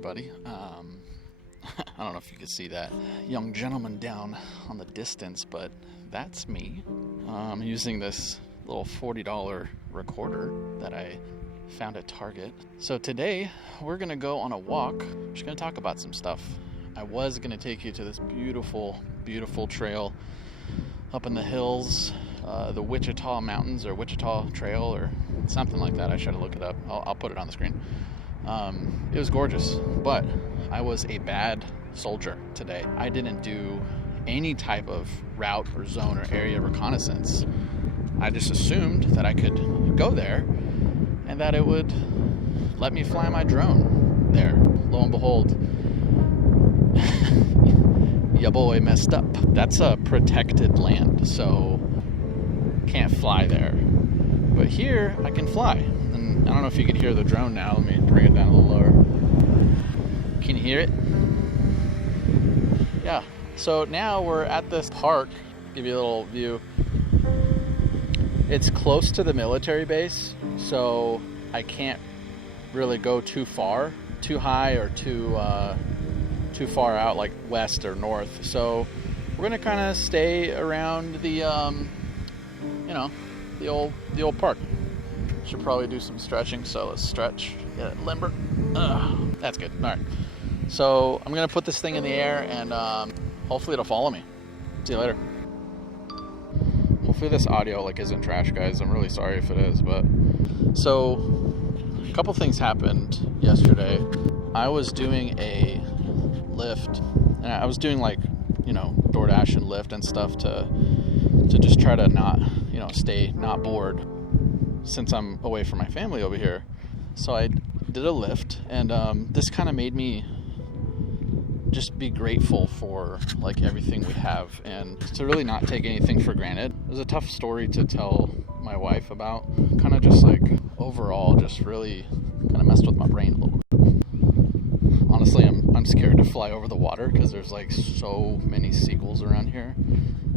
everybody. I don't know if you can see that young gentleman down on the distance, but that's me. I'm using this little $40 recorder that I found at Target. So today we're gonna go on a walk. We're just gonna talk about some stuff. I was gonna take you to this beautiful, beautiful trail up in the hills, the Wichita Mountains or Wichita Trail or something like that. I should have looked it up. I'll put it on the screen. It was gorgeous, but I was a bad soldier today. I didn't do any type of route or zone or area reconnaissance. I just assumed that I could go there and that it would let me fly my drone there. Lo and behold, ya boy messed up. That's a protected land, so can't fly there. But here I can fly. And I don't know if you can hear the drone now. Let me bring it down a little lower. Can you hear it? Yeah. So now we're at this park. Give you a little view. It's close to the military base, so I can't really go too far, too high or too far out, like west or north. So we're gonna kind of stay around the, the old park. Should probably do some stretching, so let's stretch, get it limber. That's good. All right. So I'm gonna put this thing in the air, and hopefully it'll follow me. See you later. Hopefully this audio isn't trash, guys. I'm really sorry if it is, but so a couple things happened yesterday. I was doing a Lyft, and I was doing DoorDash and Lyft and stuff to just try to not stay not bored since I'm away from my family over here. So I did a Lyft, and this kind of made me just be grateful for everything we have and to really not take anything for granted. It was a tough story to tell my wife about. Kind of just overall just really kind of messed with my brain a little bit. Honestly, I'm scared to fly over the water because there's so many seagulls around here,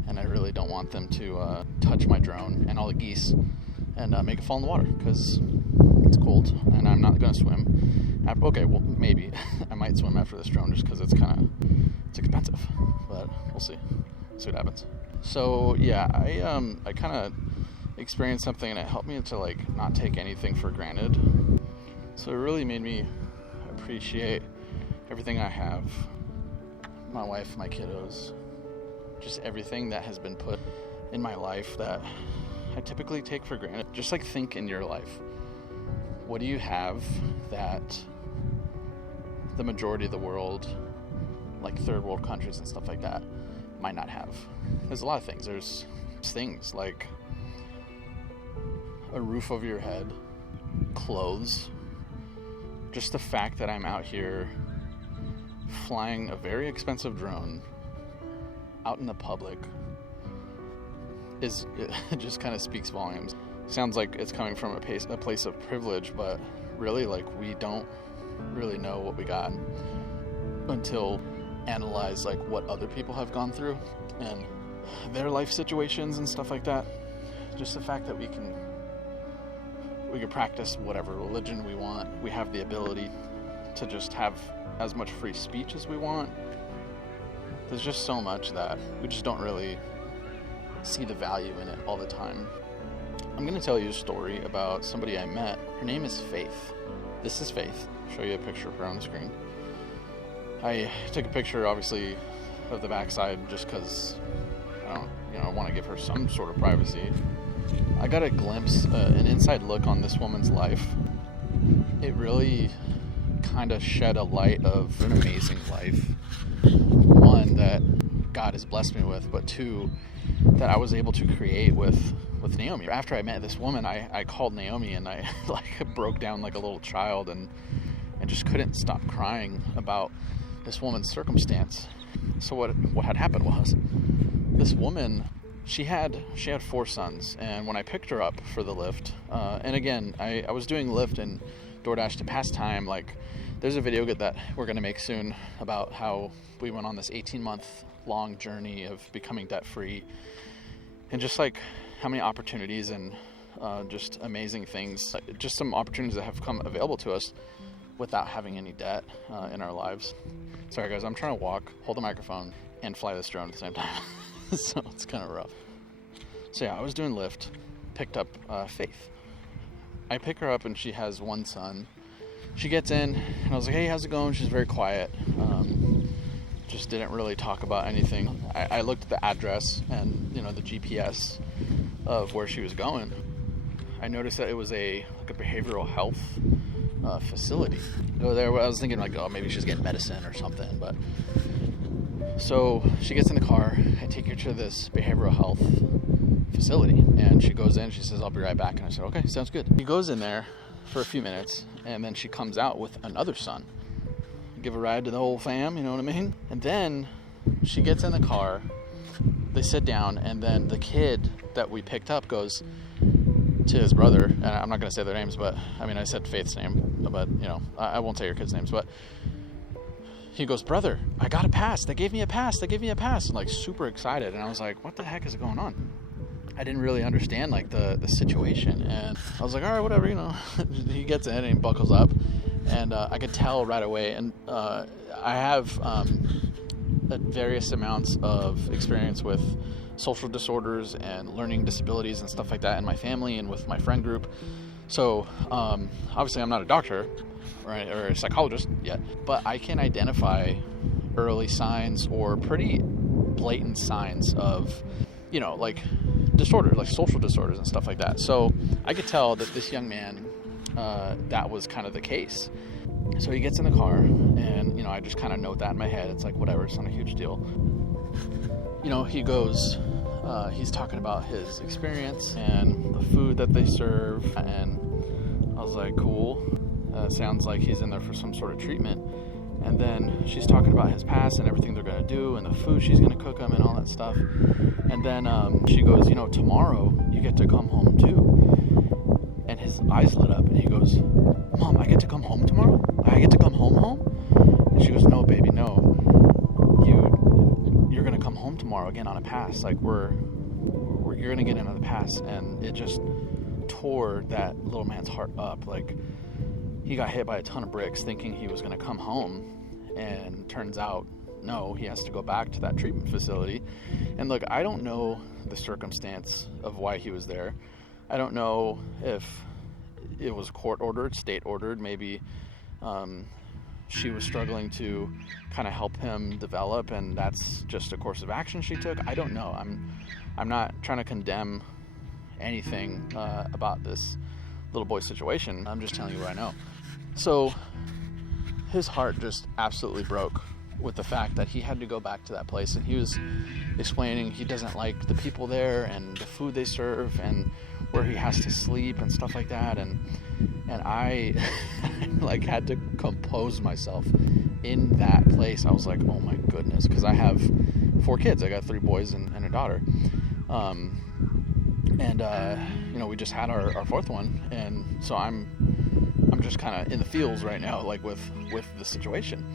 and I really don't want them to touch my drone and all the geese and make it fall in the water because it's cold and I'm not gonna swim. Okay, well maybe I might swim after this drone just because it's expensive, but we'll see what happens. So yeah, I kind of experienced something, and it helped me to not take anything for granted. So it really made me appreciate everything I have, my wife, my kiddos, just everything that has been put in my life that I typically take for granted. Just think in your life, what do you have that the majority of the world, third world countries and stuff like that, might not have? There's a lot of things. There's things like a roof over your head, clothes, just the fact that I'm out here flying a very expensive drone out in the public it just kind of speaks volumes. Sounds like it's coming from a place of privilege, but really we don't really know what we got until analyze what other people have gone through and their life situations and stuff like that. Just the fact that we can practice whatever religion we want. We have the ability to just have as much free speech as we want. There's just so much that we just don't really see the value in it all the time. I'm going to tell you a story about somebody I met. Her name is Faith. This is Faith. I'll show you a picture of her on the screen. I took a picture, obviously, of the backside just because I want to give her some sort of privacy. I got a glimpse, an inside look on this woman's life. It really kind of shed a light of an amazing life. One, that God has blessed me with, but two, that I was able to create with Naomi. After I met this woman, I called Naomi, and I broke down like a little child and just couldn't stop crying about this woman's circumstance. So what had happened was, this woman, she had 4 sons, and when I picked her up for the Lyft, and again, I was doing Lyft and DoorDash to pass time. There's a video that we're going to make soon about how we went on this 18-month long journey of becoming debt-free, and just how many opportunities and just amazing things, just some opportunities that have come available to us without having any debt in our lives. Sorry guys, I'm trying to walk, hold the microphone, and fly this drone at the same time. So it's kind of rough. So yeah, I was doing Lyft, picked up Faith. I pick her up and she has one son. She gets in and I was like, hey, how's it going? She's very quiet. Just didn't really talk about anything. I looked at the address and the GPS of where she was going. I noticed that it was a behavioral health facility. There, I was thinking like, oh, maybe she's getting medicine or something. But so she gets in the car. I take her to this behavioral health facility, and she goes in. She says, "I'll be right back." And I said, "Okay, sounds good." She goes in there for a few minutes, and then she comes out with another son. Give a ride to the whole fam, you know what I mean? And then she gets in the car. They sit down, and then the kid that we picked up goes to his brother, and I'm not going to say their names, but I said Faith's name, but I won't say your kids' names, but he goes, "Brother, I got a pass. They gave me a pass. I'm like super excited, and I was like, what the heck is going on? I didn't really understand like the situation, and I was like, all right, whatever, He gets in and he buckles up, and I could tell right away, and I have various amounts of experience with social disorders and learning disabilities and stuff like that in my family and with my friend group. So obviously I'm not a doctor, right, or a psychologist yet, but I can identify early signs or pretty blatant signs of like disorders, like social disorders and stuff like that. So I could tell that this young man, that was kind of the case. So he gets in the car, and I just kind of note that in my head. It's like, whatever, it's not a huge deal. He goes, he's talking about his experience and the food that they serve, and I was like, cool. Sounds like he's in there for some sort of treatment. And then she's talking about his past and everything they're going to do and the food she's going to cook him and all that stuff. And then she goes, tomorrow you get to come home too. And his eyes lit up and he goes, Mom, I get to come home tomorrow? I get to come home? And she goes, no, baby, no. You're going to come home tomorrow again on a pass. Like you're going to get another pass. And it just tore that little man's heart up. Like, he got hit by a ton of bricks thinking he was going to come home, and turns out no, he has to go back to that treatment facility. And look, I don't know the circumstance of why he was there. I don't know if it was court ordered, state ordered. Maybe she was struggling to kind of help him develop, and that's just a course of action she took. I don't know. I'm not trying to condemn anything about this little boy situation. I'm just telling you what I know. So his heart just absolutely broke with the fact that he had to go back to that place, and he was explaining he doesn't like the people there and the food they serve and where he has to sleep and stuff like that, and I like had to compose myself in that place. I was like, oh my goodness, because I have 4 kids. I got 3 boys and a daughter. We just had our 4th one, and so I'm just kind of in the feels right now, like with the situation.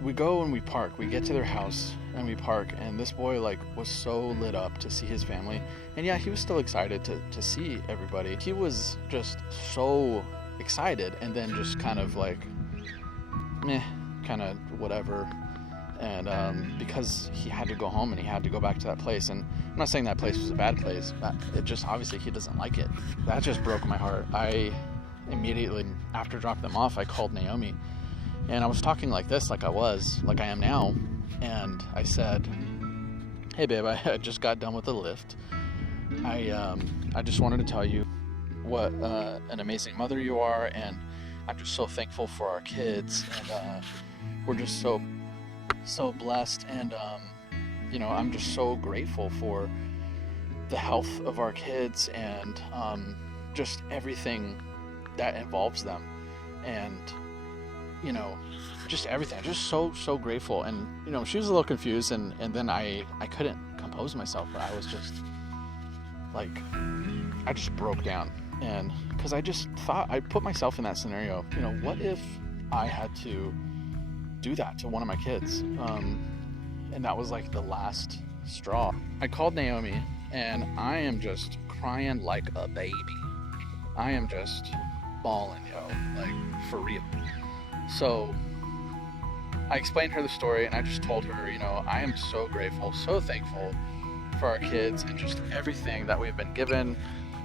We go and we park. We get to their house and we park, and this boy like was so lit up to see his family, and yeah, he was still excited to see everybody. He was just so excited, and then just kind of like kind of whatever. And because he had to go home and he had to go back to that place, and I'm not saying that place was a bad place, but it just, obviously he doesn't like it. That just broke my heart. I immediately, after dropping them off, I called Naomi, and I was talking like this, like I am now, and I said, hey babe, I just got done with the Lyft. I just wanted to tell you what an amazing mother you are, and I'm just so thankful for our kids, and we're just so blessed, and I'm just so grateful for the health of our kids, and just everything that involves them, and just everything. I'm just so grateful. And she was a little confused, and then I couldn't compose myself, but I was just like, I just broke down, and because I just thought, I put myself in that scenario, what if I had to do that to one of my kids, and that was like the last straw. I called Naomi, and I am just crying like a baby. I am just bawling, like for real. So I explained her the story, and I just told her, I am so grateful, so thankful for our kids and just everything that we've been given,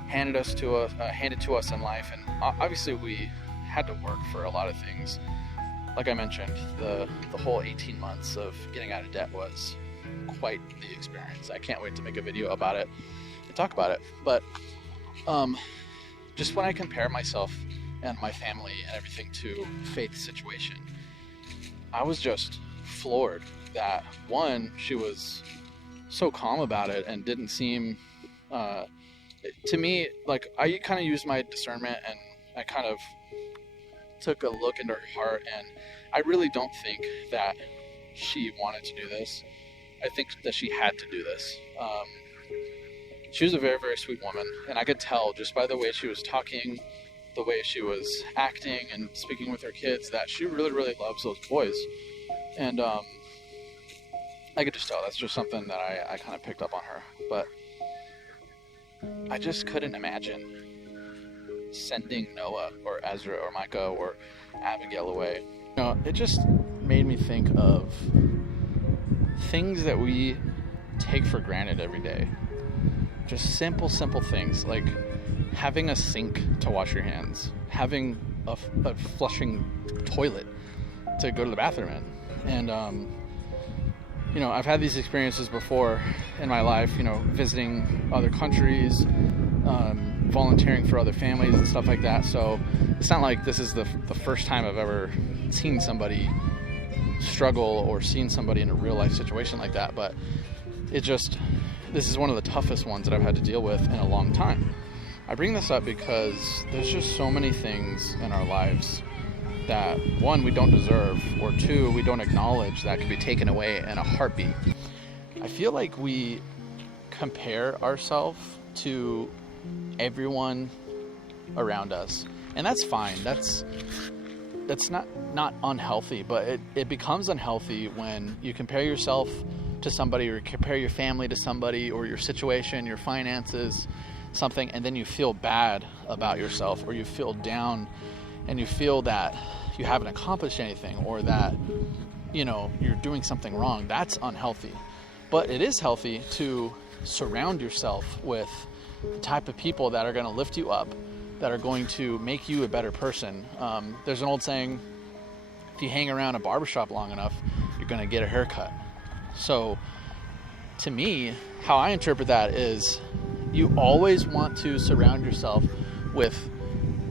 handed to us in life. And obviously we had to work for a lot of things. Like I mentioned, the whole 18 months of getting out of debt was quite the experience. I can't wait to make a video about it and talk about it. But just when I compare myself and my family and everything to Faith's situation, I was just floored that, one, she was so calm about it and didn't seem, to me, like, I kind of used my discernment, and I kind of took a look into her heart, and I really don't think that she wanted to do this. I think that she had to do this. She was a very, very sweet woman, and I could tell just by the way she was talking, the way she was acting and speaking with her kids, that she really, really loves those boys. And I could just tell that's just something that I kind of picked up on her. But I just couldn't imagine sending Noah or Ezra or Micah or Abigail away. It just made me think of things that we take for granted every day. Just simple things like having a sink to wash your hands, having a flushing toilet to go to the bathroom in. And I've had these experiences before in my life, visiting other countries, volunteering for other families and stuff like that. So it's not like this is the first time I've ever seen somebody struggle or seen somebody in a real life situation like that. But this is one of the toughest ones that I've had to deal with in a long time. I bring this up because there's just so many things in our lives that, one, we don't deserve, or two, we don't acknowledge that could be taken away in a heartbeat. I feel like we compare ourselves to everyone around us, and that's fine. That's not unhealthy, but it becomes unhealthy when you compare yourself to somebody, or compare your family to somebody, or your situation, your finances, something, and then you feel bad about yourself, or you feel down, and you feel that you haven't accomplished anything, or that you're doing something wrong. That's unhealthy. But it is healthy to surround yourself with the type of people that are going to lift you up, that are going to make you a better person. There's an old saying, if you hang around a barbershop long enough, you're going to get a haircut. So to me, how I interpret that is, you always want to surround yourself with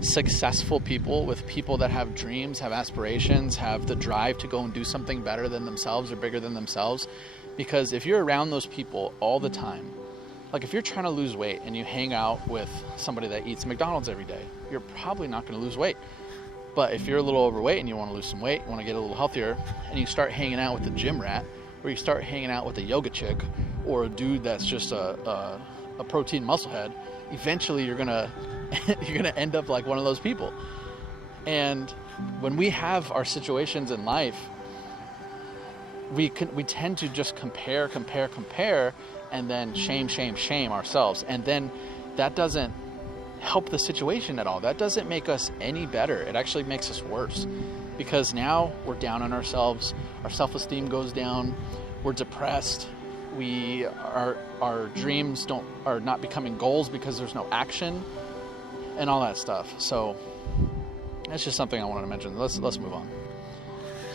successful people, with people that have dreams, have aspirations, have the drive to go and do something better than themselves or bigger than themselves. Because if you're around those people all the time, like if you're trying to lose weight and you hang out with somebody that eats McDonald's every day, you're probably not going to lose weight. But if you're a little overweight and you want to lose some weight, you want to get a little healthier, and you start hanging out with the gym rat, or you start hanging out with a yoga chick, or a dude that's just a protein musclehead, eventually you're gonna end up like one of those people. And when we have our situations in life, we tend to just compare, and then shame ourselves. And then that doesn't help the situation at all. That doesn't make us any better. It actually makes us worse, because now we're down on ourselves. Our self-esteem goes down. We're depressed. Our dreams are not becoming goals because there's no action and all that stuff. So that's just something I wanted to mention. Let's move on.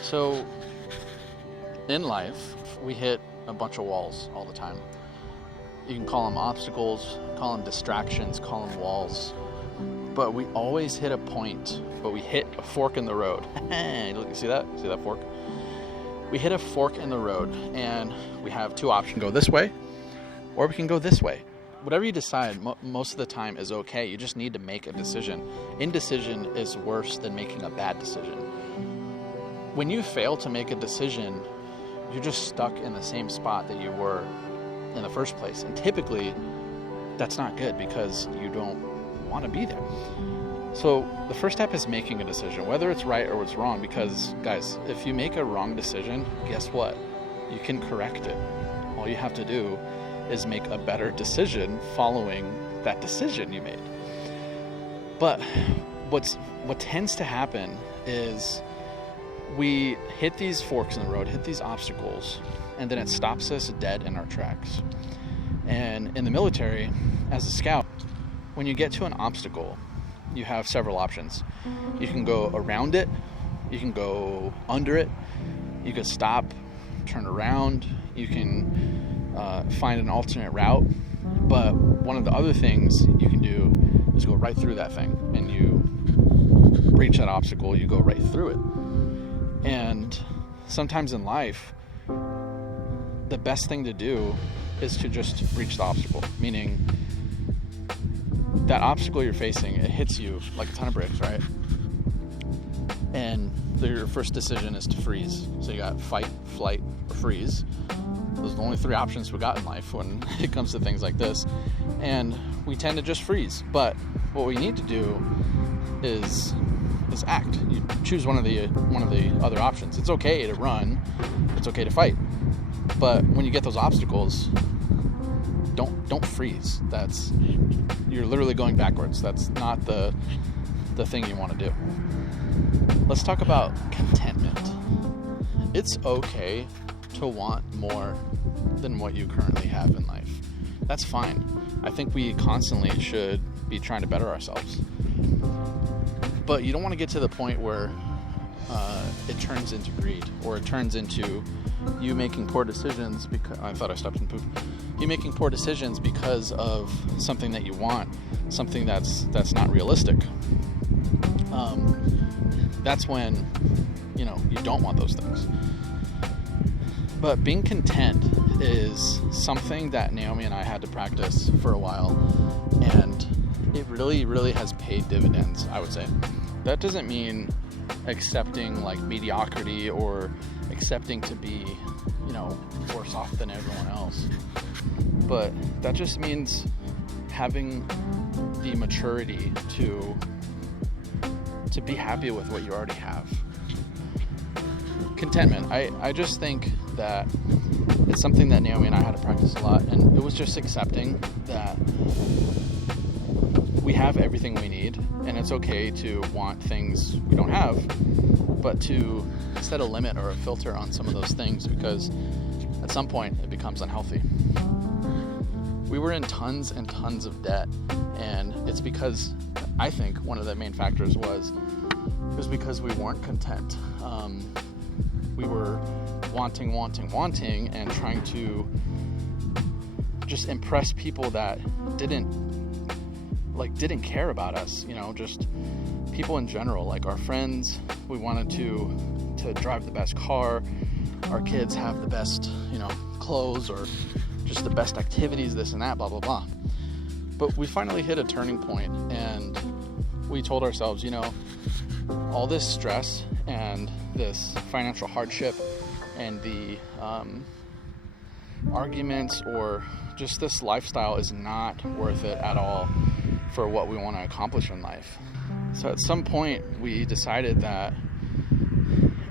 So in life, we hit a bunch of walls all the time. You can call them obstacles, call them distractions, call them walls. But we always hit a point, but we hit a fork in the road. Look, see that? See that fork? We hit a fork in the road, and we have two options: go this way, or we can go this way. Whatever you decide, most of the time is okay. You just need to make a decision. Indecision is worse than making a bad decision. When you fail to make a decision, you're just stuck in the same spot that you were in the first place. And typically, that's not good, because you don't want to be there. So the first step is making a decision, whether it's right or it's wrong, because guys, if you make a wrong decision, guess what? You can correct it. All you have to do is make a better decision following that decision you made. But what tends to happen is we hit these forks in the road, hit these obstacles, and then it stops us dead in our tracks. And in the military, as a scout, when you get to an obstacle, you have several options. You can go around it, you can go under it, you can stop, turn around, you can find an alternate route. But one of the other things you can do is go right through that thing, and you reach that obstacle, you go right through it. And sometimes in life, the best thing to do is to just reach the obstacle, meaning that obstacle you're facing, it hits you like a ton of bricks, right? And your first decision is to freeze. So you got fight, flight, or freeze. Those are the only three options we got in life when it comes to things like this. And we tend to just freeze. But what we need to do is act. You choose one of the other options. It's okay to run. It's okay to fight. But when you get those obstacles, don't freeze. You're literally going backwards. That's not the thing you want to do. Let's talk about contentment. It's okay to want more than what you currently have in life. That's fine. I think we constantly should be trying to better ourselves. But you don't want to get to the point where it turns into greed, or it turns into you making poor decisions because I thought I stopped and pooped. You making poor decisions because of something that you want, something that's not realistic. That's when you don't want those things. But being content is something that Naomi and I had to practice for a while, and it really, really has paid dividends, I would say. That doesn't mean accepting like mediocrity or accepting to be, worse off than everyone else. But that just means having the maturity to be happy with what you already have. Contentment. I just think that it's something that Naomi and I had to practice a lot, and it was just accepting that we have everything we need, and it's okay to want things we don't have, but to set a limit or a filter on some of those things, because at some point it becomes unhealthy. We were in tons and tons of debt, and it's because I think one of the main factors was because we weren't content. We were wanting, and trying to just impress people that didn't care about us, just people in general, like our friends. We wanted to drive the best car, our kids have the best, clothes, or just the best activities, this and that, blah, blah, blah. But we finally hit a turning point, and we told ourselves, all this stress and this financial hardship and the arguments or just this lifestyle is not worth it at all for what we want to accomplish in life. So at some point we decided that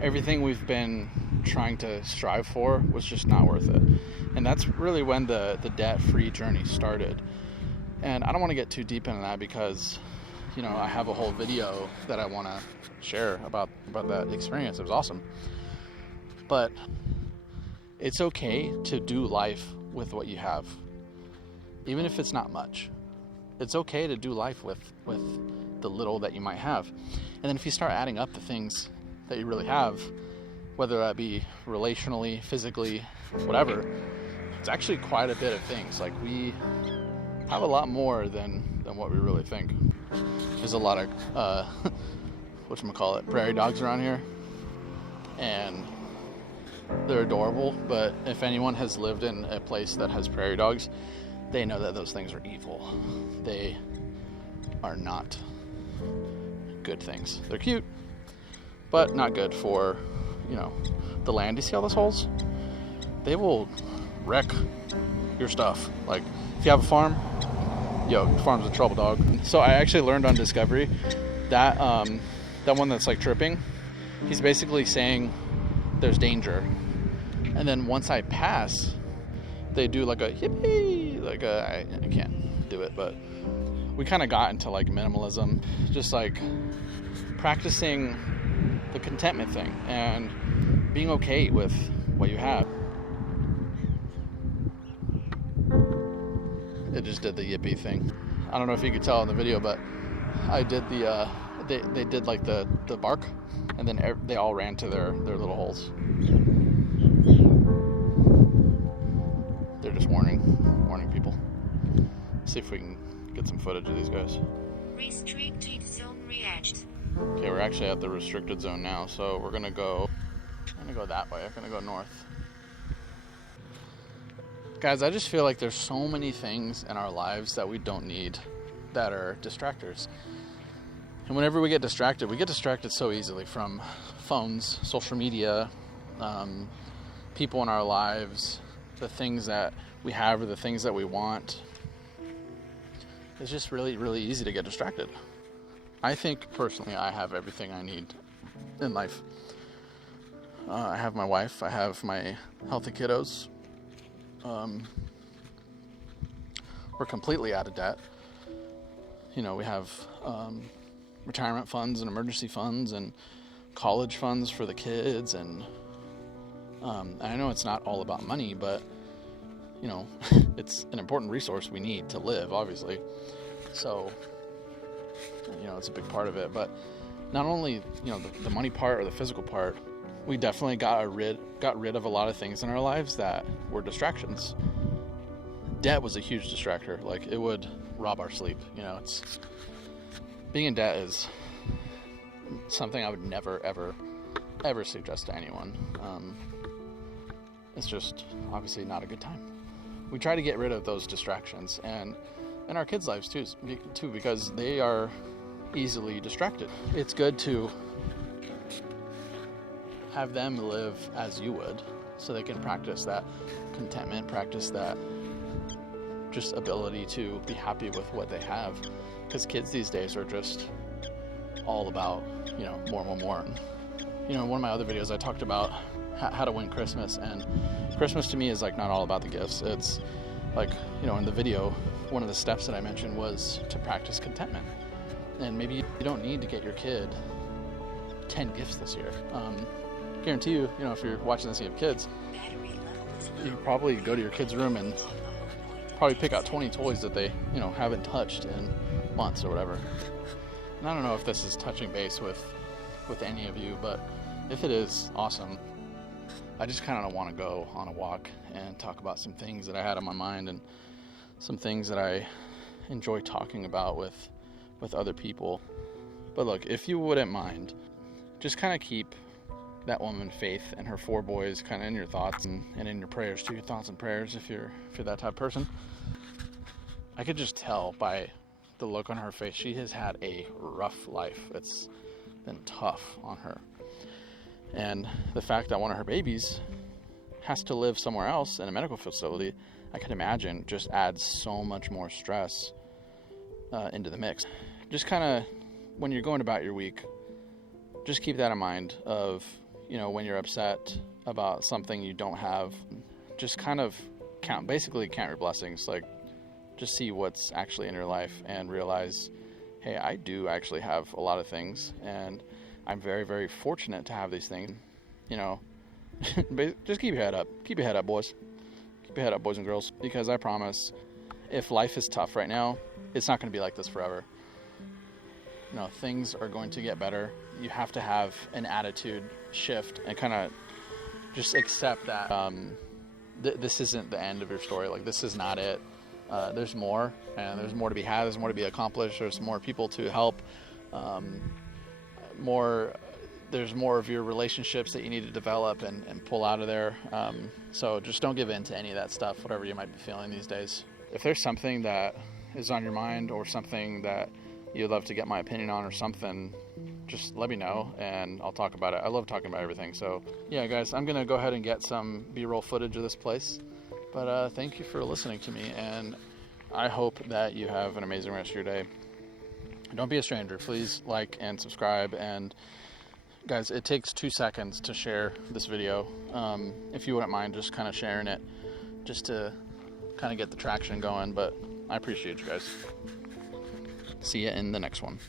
everything we've been trying to strive for was just not worth it. And that's really when the debt-free journey started. And I don't want to get too deep into that because I have a whole video that I want to share about that experience. It was awesome. But it's okay to do life with what you have, even if it's not much. It's okay to do life with the little that you might have. And then if you start adding up the things that you really have, whether that be relationally, physically, whatever, it's actually quite a bit of things. Like, we have a lot more than what we really think. There's a lot of prairie dogs around here, and they're adorable. But if anyone has lived in a place that has prairie dogs, they know that those things are evil. They are not good things. They're cute, but not good for the land. You see all those holes? They will wreck your stuff. Like, if you have a farm, farm's a trouble, dog. So I actually learned on Discovery that that one that's like tripping, he's basically saying there's danger. And then once I pass, they do like a yippee, I can't do it, but we kind of got into like minimalism, just like practicing the contentment thing and being okay with what you have. It just did the yippee thing. I don't know if you could tell in the video, but I did the they did like the bark, and then they all ran to their little holes. They're just warning people. See if we can get some footage of these guys. Restricted zone reached. Okay, we're actually at the restricted zone now, so we're gonna go that way. I'm gonna go north. Guys, I just feel like there's so many things in our lives that we don't need that are distractors. And whenever we get distracted so easily from phones, social media, people in our lives, the things that we have or the things that we want. It's just really, really easy to get distracted. I think personally I have everything I need in life. I have my wife, I have my healthy kiddos. We're completely out of debt. You know, we have retirement funds and emergency funds and college funds for the kids, and I know it's not all about money, but you know, it's an important resource we need to live, obviously. So, you know, it's a big part of it. But not only, you know, the money part or the physical part, we definitely got rid of a lot of things in our lives that were distractions. Debt was a huge distractor. Like, it would rob our sleep. You know, it's being in debt is something I would never, ever suggest to anyone. It's just obviously not a good time. We try to get rid of those distractions, and in our kids' lives too, because they are easily distracted. It's good to have them live as you would, so they can practice that contentment, practice that just ability to be happy with what they have. Because kids these days are just all about, you know, more. You know, in one of my other videos, I talked about how to win Christmas, and Christmas to me is like not all about the gifts. It's like, you know, in the video, one of the steps that I mentioned was to practice contentment. And maybe you don't need to get your kid 10 gifts this year. Guarantee you, you know, if you're watching this and you have kids, you probably go to your kid's room and probably pick out 20 toys that they, you know, haven't touched in months or whatever. And I don't know if this is touching base with any of you, but if it is, awesome. I just kind of want to go on a walk and talk about some things that I had on my mind and some things that I enjoy talking about with other people. But look, if you wouldn't mind, just kind of keep that woman Faith and her 4 boys kind of in your thoughts and in your prayers too. Your thoughts and prayers if you're that type of person. I could just tell by the look on her face, she has had a rough life. It's been tough on her. And the fact that one of her babies has to live somewhere else in a medical facility, I can imagine just adds so much more stress into the mix. Just kind of, when you're going about your week, just keep that in mind of, you know, when you're upset about something you don't have, just kind of count your blessings. Like, just see what's actually in your life and realize, hey, I do actually have a lot of things, and I'm very, very fortunate to have these things. You know, just keep your head up. Keep your head up, boys. Keep your head up, boys and girls, because I promise, if life is tough right now, it's not going to be like this forever. You know, things are going to get better. You have to have an attitude shift and kind of just accept that this isn't the end of your story. Like, this is not it. There's more, and there's more to be had. There's more to be accomplished. There's more people to help. There's more of your relationships that you need to develop and pull out of there. So just don't give in to any of that stuff, whatever you might be feeling these days. If there's something that is on your mind or something that you'd love to get my opinion on or something, just let me know and I'll talk about it. I love talking about everything. So yeah, guys, I'm going to go ahead and get some B-roll footage of this place. But thank you for listening to me, and I hope that you have an amazing rest of your day. Don't be a stranger. Please like and subscribe. And guys, it takes 2 seconds to share this video. If you wouldn't mind just kind of sharing it, just to kind of get the traction going. But I appreciate you guys. See you in the next one.